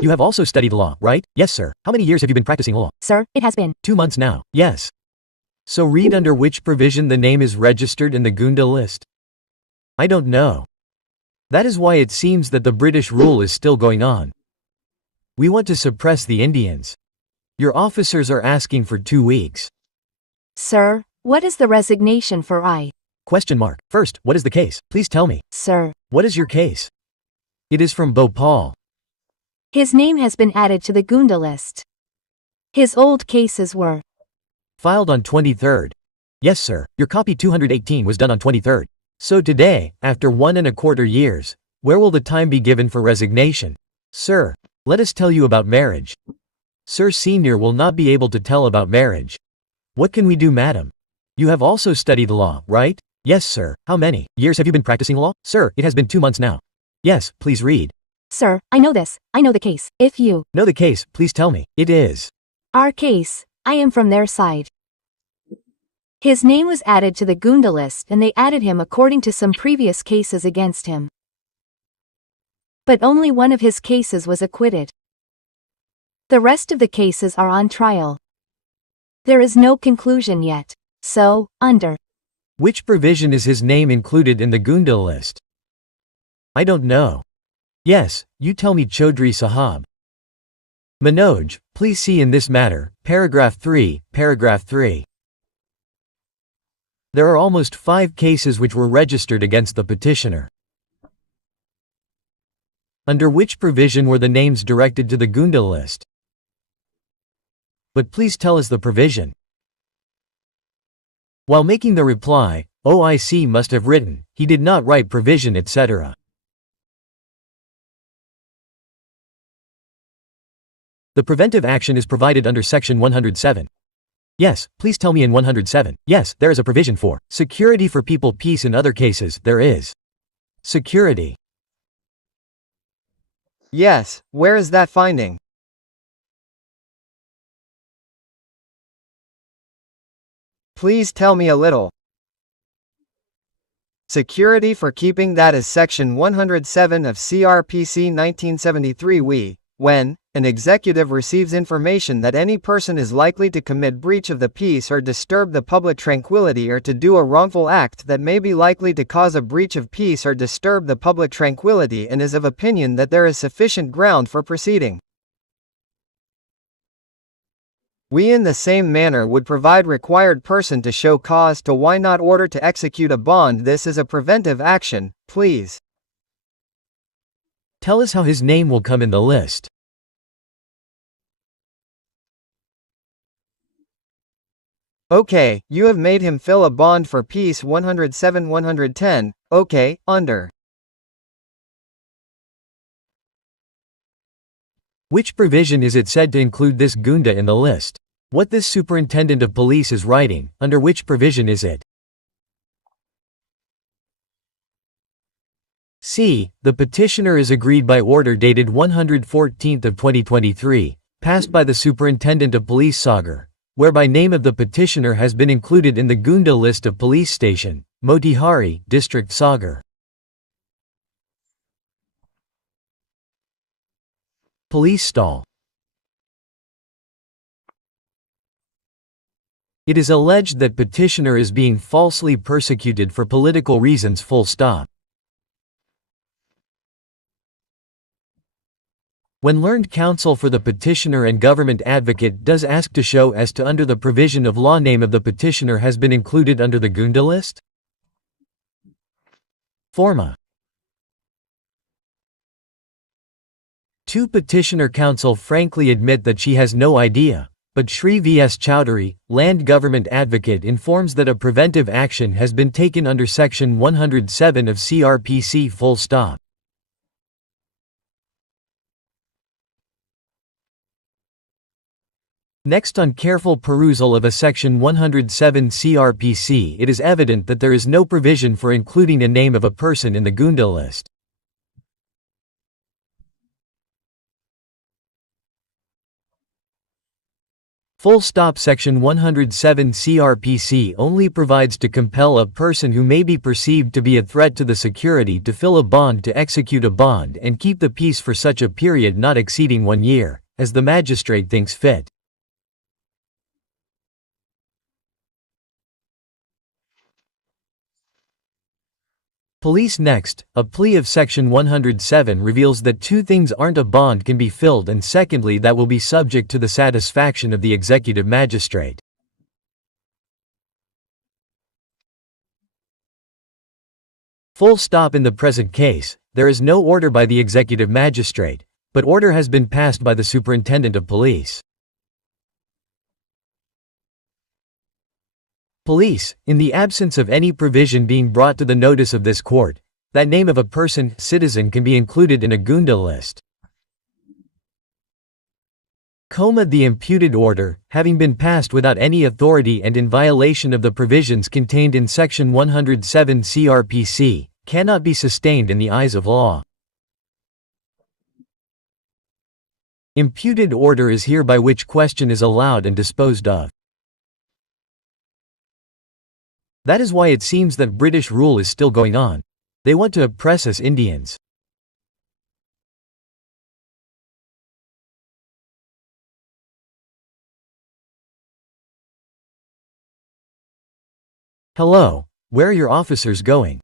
You have also studied law, right? Yes, sir. How many years have you been practicing law? Sir, it has been 2 months now. Yes. So read under which provision the name is registered in the Gunda list. I don't know. That is why it seems that the British rule is still going on. We want to suppress the Indians. Your officers are asking for 2 weeks. Sir, what is the resignation for I? Question mark. First, what is the case? Please tell me. Sir, What is your case? It is from Bhopal. his name has been added to the Gunda list. His old cases were Filed on 23rd. Yes, sir. Your copy 218 was done on 23rd. So today, after 1¼ years, where will the time be given for resignation? Sir, let us tell you about marriage. Sir Senior will not be able to tell about marriage. What can we do, madam? You have also studied law, right? Yes, sir. How many years have you been practicing law? Sir, it has been 2 months now. Yes, please read. Sir, I know this. I know the case. If you Know the case, please tell me. It is. our case, I am from their side. His name was added to the Gunda list and they added him according to some previous cases against him. But only one of his cases was acquitted. The rest of the cases are on trial. There is no conclusion yet. So, under Which provision is his name included in the Gunda list? I don't know. Yes, you tell me, Chaudhry Sahab. Manoj, please see in this matter, paragraph 3, paragraph 3. There are almost 5 cases which were registered against the petitioner. Under which provision were the names directed to the Gunda list? But please tell us the provision. While making the reply, OIC must have written, he did not write provision, etc. The preventive action is provided under section 107. Yes, please tell me in 107. Yes, there is a provision for security for people, peace. In other cases, there is security. Yes, where is that finding? Please tell me a little. Security for keeping, that is section 107 of CRPC 1973. When an executive receives information that any person is likely to commit breach of the peace or disturb the public tranquility or to do a wrongful act that may be likely to cause a breach of peace or disturb the public tranquility and is of opinion that there is sufficient ground for proceeding. We in the same manner would provide required person to show cause to why not order to execute a bond. This is a preventive action, please. Tell us how his name will come in the list. Okay, you have made him fill a bond for peace 107-110, okay, under. Which provision is it said to include this Gunda in the list? What this superintendent of police is writing, under which provision is it? C. The petitioner is agreed by order dated 114th of 2023, passed by the superintendent of police Sagar, whereby name of the petitioner has been included in the Gunda list of police station, Motihari, district Sagar. Police stall. It is alleged that petitioner is being falsely persecuted for political reasons. Full stop. When learned counsel for the petitioner and government advocate does ask to show as to under the provision of law name of the petitioner has been included under the Gunda list? Forma. 2. Petitioner counsel frankly admit that she has no idea, but Shri V.S. Chowdhury, land government advocate, informs that a preventive action has been taken under section 107 of CRPC. Full stop. Next, on careful perusal of a section 107 CRPC, it is evident that there is no provision for including a name of a person in the Gunda list. Full stop. Section 107 CRPC only provides to compel a person who may be perceived to be a threat to the security to fill a bond to execute a bond and keep the peace for such a period not exceeding 1 year, as the magistrate thinks fit. Police. Next, a plea of Section 107 reveals that two things aren't a bond can be filled, and secondly that will be subject to the satisfaction of the executive magistrate. Full stop. In the present case, there is no order by the executive magistrate, but order has been passed by the superintendent of police. Police, in the absence of any provision being brought to the notice of this court, that name of a person, citizen can be included in a Gunda list. The imputed order, having been passed without any authority and in violation of the provisions contained in Section 107 CRPC, cannot be sustained in the eyes of law. Imputed order is here by which question is allowed and disposed of. That is why it seems that British rule is still going on. They want to oppress us Indians. Hello, where are your officers going?